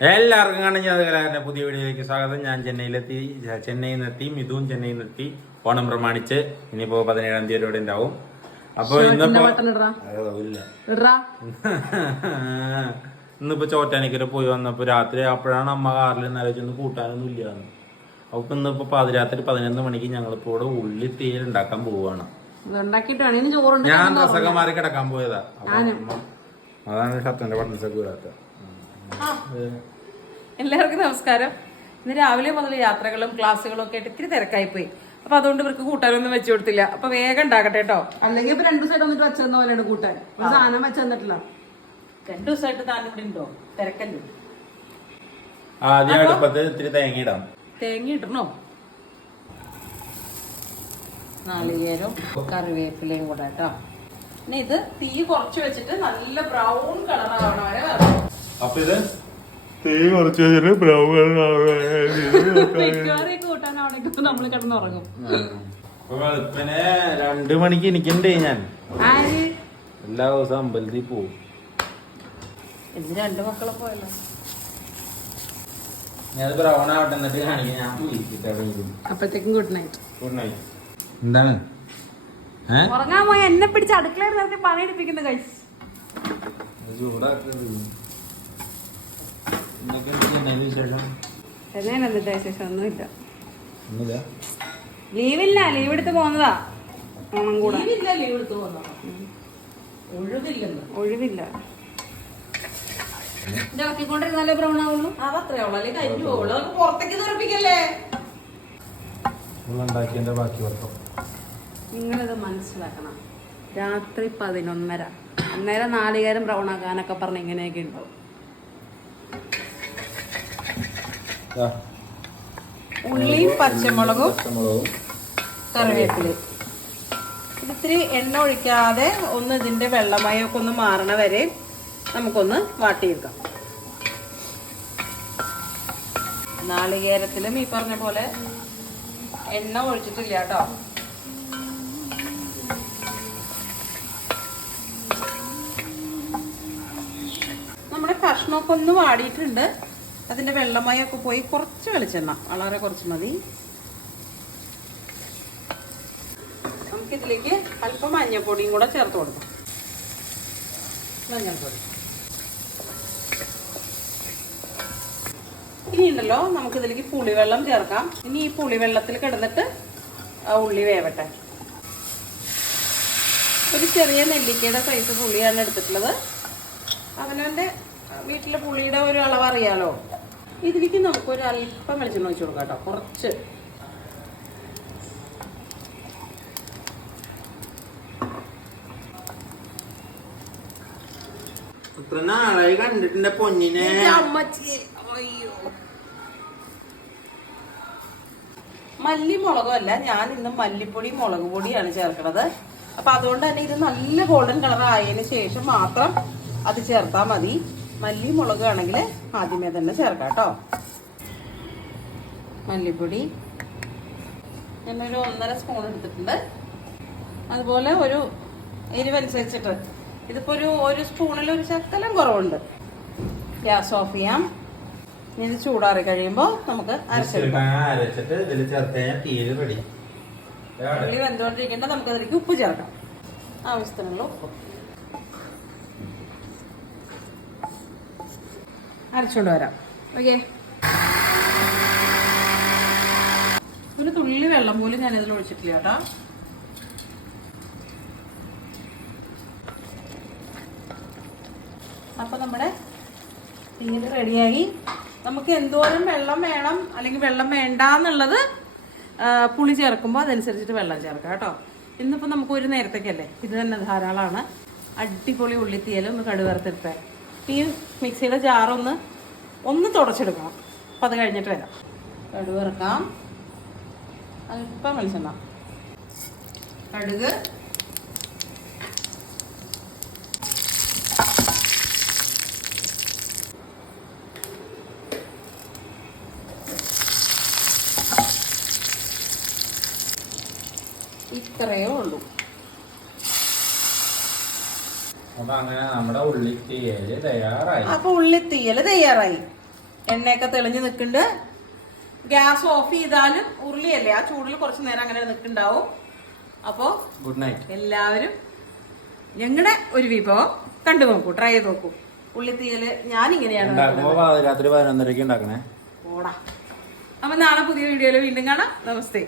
എല്ലാവർക്കും കാണുന്ന കലാകാരന്റെ പുതിയ വീഡിയോയിലേക്ക് സ്വാഗതം. ഞാൻ ചെന്നൈയിലെത്തി ചെന്നൈയിൽ നിന്നെത്തി മിഥുൻ ചെന്നൈയിൽ നിന്നെത്തി ഓണം പ്രമാണിച്ച്. ഇനിയിപ്പോ പതിനേഴാം തീയതി വരെ ഉണ്ടാവും. അപ്പൊ ഇന്നിപ്പോ ഇല്ല. ഇന്നിപ്പോ ചോറ്റാനിക്കര പോയി വന്നപ്പോ രാത്രി അപ്പോഴാണ് അമ്മ കാറിൽ നിലച്ചൊന്ന് കൂട്ടാനൊന്നും ഇല്ലാന്ന്. അപ്പൊ ഇന്നിപ്പോ പാതിരാത്രി പതിനൊന്ന് മണിക്ക് ഞങ്ങളിപ്പോ ഇവിടെ ഉള്ളി തീയൽ ഉണ്ടാക്കാൻ പോവാണ്. ഞാൻ ഡ്രസ്സൊക്കെ മാറി കിടക്കാൻ പോയതാ. അതാണ് ഷത്തന്റെ ബട്ടൺസൊക്കെ വീഴാത്ത എല്ലാവർക്കും നമസ്കാരം. ഇന്ന് രാവിലെ മുതൽ യാത്രകളും ക്ലാസ്സുകളും ഒക്കെ ആയിട്ട് ഇത്തിരി തിരക്കായി പോയി അപ്പൊ അതുകൊണ്ട് ഇവർക്ക് കൂട്ടാനൊന്നും വെച്ചു കൊടുത്തില്ല. അപ്പൊ വേഗം ഉണ്ടാക്കട്ടെ കേട്ടോ. അല്ലെങ്കിൽ ഇപ്പൊ രണ്ടു ദിവസമായിട്ട് വന്നിട്ട് വെച്ചെന്ന പോലെയാണ് കൂട്ടാൻ. ഒരു സാധനം വെച്ച് തന്നിട്ടില്ല. രണ്ടു ദിവസമായിട്ട് താൻ ഇവിടെ ഉണ്ടോ? തിരക്കല്ലേ? ആദ്യം അടുപ്പത്ത് ഇത്തിരി തേങ്ങ ഇടാം. തേങ്ങ ഇടണോ? നാളികേരം കറിവേപ്പിലയും കൂടെ കേട്ടോ. പിന്നെ ഇത് തീ കുറച്ച് വെച്ചിട്ട് നല്ല ബ്രൗൺ കളർ ആവണ വരെ വരണം. അപ്പൊ ഇത്? തീ കുറച്ച് വെച്ചിട്ട് ബ്രൗൺ കിടന്നുറങ്ങും. വെളുപ്പിനെ രണ്ടു മണിക്ക് എനിക്കുണ്ട് ഞാൻ. ആര്? എല്ലാ ദിവസവും അമ്പലത്തിൽ പോവും. ഇന്ന് രണ്ടു മക്കളെ പോയല്ലോ. ഞാൻ ബ്രൗൺ ആവട്ടെ എന്നിട്ട് കാണിക്കാം. ഞാൻ അപ്പഴത്തേക്കും ഗുഡ് നൈറ്റ് ഗുഡ് നൈറ്റ് എന്താണ്? ഉറങ്ങാൻ പോയി എന്നെ പിടിച്ച് അടുക്കളയിൽ നിർത്തി പണിയെടുപ്പിക്കുന്നു കഴിച്ച് ചൂടാക്കരുത്. എന്നിട്ട് വിശേഷം ഒന്നുമില്ല ഒന്നുമില്ല ലീവില്ല ലീവ് എടുത്ത് പോന്നതാ ഓണം കൂടെ ഒഴിവില്ല ഇതാക്കിക്കൊണ്ടിരുന്നാലേ ബ്രൗൺ ആവുള്ളൂ. അതത്രേ ഉള്ളൂ. അല്ലെങ്കിൽ കരിഞ്ഞു പോകുള്ളൂ നമുക്ക് പുറത്തേക്ക് തെറിപ്പിക്കല്ലേ ഉണ്ടാക്കിയതിന്റെ ബാക്കി നിങ്ങളിത് മനസ്സിലാക്കണം. രാത്രി പതിനൊന്നര. അന്നേരം നാളികേരം ബ്രൗൺ ആക്കാനൊക്കെ പറഞ്ഞ് ഇങ്ങനെയൊക്കെ ഉണ്ടാവും. ഉള്ളിയും പച്ചമുളകും പച്ചമുളകും. കറിവേപ്പിലയും. ഇത്തിരി എണ്ണ ഒഴിക്കാതെ ഒന്ന് ഇതിന്റെ വെള്ളമയൊക്കെ ഒന്ന് മാറണ വരെ നമുക്കൊന്ന് വാട്ടിയെടുക്കാം. നാളികേരത്തിലും ഈ പറഞ്ഞ പോലെ എണ്ണ ഒഴിച്ചിട്ടില്ല കേട്ടോ. നമ്മുടെ കഷ്ണമൊക്കെ ഒന്ന് വാടിയിട്ടുണ്ട്. അതിന്റെ വെള്ളമയൊക്കെ പോയി കുറച്ച് വെളിച്ചെണ്ണ. വളരെ കുറച്ച് മതി. നമുക്കിതിലേക്ക് അല്പം മഞ്ഞൾപ്പൊടിയും കൂടെ ചേർത്ത് കൊടുക്കാം. മഞ്ഞൾപ്പൊടി. ഇനി ഉണ്ടല്ലോ നമുക്കിതിലേക്ക് പുളിവെള്ളം ചേർക്കാം. ഇനി ഈ പുളിവെള്ളത്തിൽ കിടന്നിട്ട് ഉള്ളി വേവട്ടെ. ഒരു ചെറിയ നെല്ലിക്കയുടെ സൈസ് പുളിയാണ് എടുത്തിട്ടുള്ളത്. അവനവന്റെ വീട്ടിലെ പുളിയുടെ ഒരു അളവ് അറിയാലോ? ഇതിലേക്ക് നമുക്കൊരു അല്പം വെളിച്ചെണ്ണ ഒഴിച്ചു കൊടുക്കാം കേട്ടോ. കുറച്ച്. ഇത്ര നാളായി കണ്ടിട്ടുണ്ട് പൊന്നിനെ. മല്ലി ഞാൻ ഇന്ന് മല്ലിപ്പൊടി മുളക് പൊടിയാണ് ചേർക്കണത്. അപ്പൊ അതുകൊണ്ട് തന്നെ ഇത് നല്ല ഗോൾഡൻ കളർ ആയതിനു ശേഷം മാത്രം അത് ചേർത്താൽ മതി. മല്ലി മുളക് ആണെങ്കിൽ ആദ്യമേ തന്നെ ചേർക്കാം കേട്ടോ. മല്ലിപ്പൊടി. ഞാനൊരു ഒന്നര സ്പൂൺ എടുത്തിട്ടുണ്ട്. അതുപോലെ ഒരു എരിവനുസരിച്ചിട്ട്. ഇതിപ്പോ ഒരു ഒരു സ്പൂണിൽ ഒരു ശക്കലം കുറവുണ്ട്. ഗ്യാസ് ഓഫ് ചെയ്യാം. ഇത് ചൂടാറി കഴിയുമ്പോൾ നമുക്ക് അരച്ചെടുക്കാം. അരച്ചിട്ട് ഇതിൽ ചേർത്ത് കഴിഞ്ഞാൽ തീരെ റെഡി. ഉള്ളി വെന്തുകൊണ്ടിരിക്കേണ്ട നമുക്ക് അതിലേക്ക് ഉപ്പ് ചേർക്കാം. ആവശ്യത്തിനുള്ള ഉപ്പ്. അരച്ചുകൊണ്ട് വരാം. ഓക്കെ. ഒരു തുള്ളി വെള്ളം പോലും ഞാൻ ഇതിൽ ഒഴിച്ചിട്ടില്ല കേട്ടോ. അപ്പൊ നമ്മുടെ തീര് റെഡിയായി. നമുക്ക് എന്തോരം വെള്ളം വേണം അല്ലെങ്കിൽ വെള്ളം വേണ്ട എന്നുള്ളത് പുളി ചേർക്കുമ്പോൾ അതനുസരിച്ചിട്ട് വെള്ളം ചേർക്കാം കേട്ടോ. ഇന്നിപ്പോൾ നമുക്ക് ഒരു നേരത്തേക്കല്ലേ. ഇത് തന്നെ ധാരാളമാണ് അടിപൊളി ഉള്ളിത്തീയലൊന്ന് ഒന്ന് കടുവറുത്തെടുത്തേ. ഈ മിക്സിയുടെ ജാറൊന്ന് ഒന്ന് തുടച്ചെടുക്കണം. അപ്പം അത് കഴിഞ്ഞിട്ട് വരാം. കടുക് ഇറക്കാം അല്പം വെളിച്ചെണ്ണ. കടുക്. ഇത്രയേ ഉള്ളൂ. അപ്പൊ അങ്ങനെ നമ്മുടെ ഉള്ളി തയ്യാറായി. അപ്പൊ ഉള്ളിത്തീയൽ തയ്യാറായി. എണ്ണയൊക്കെ തെളിഞ്ഞ് നിൽക്കുന്നുണ്ട്. ഗ്യാസ് ഓഫ് ചെയ്താലും ഉരുളിയല്ലേ ആ ചൂടിൽ കുറച്ച് നേരം അങ്ങനെ നിൽക്കുന്നുണ്ടാവും. അപ്പോൾ ഗുഡ് നൈറ്റ് എല്ലാവരും ഞങ്ങളുടെ ഒരു വിഭവം കണ്ടു നോക്കൂ ട്രൈ ചെയ്ത് നോക്കൂ. ഉള്ളിത്തീയൽ ഞാനിങ്ങനെയാണ് രാത്രി പതിനൊന്നരക്ക് ഉണ്ടാക്കണേ? ഓടാ അപ്പൊ നാളെ പുതിയ വീഡിയോയിൽ വീണ്ടും കാണാം. നമസ്തേ.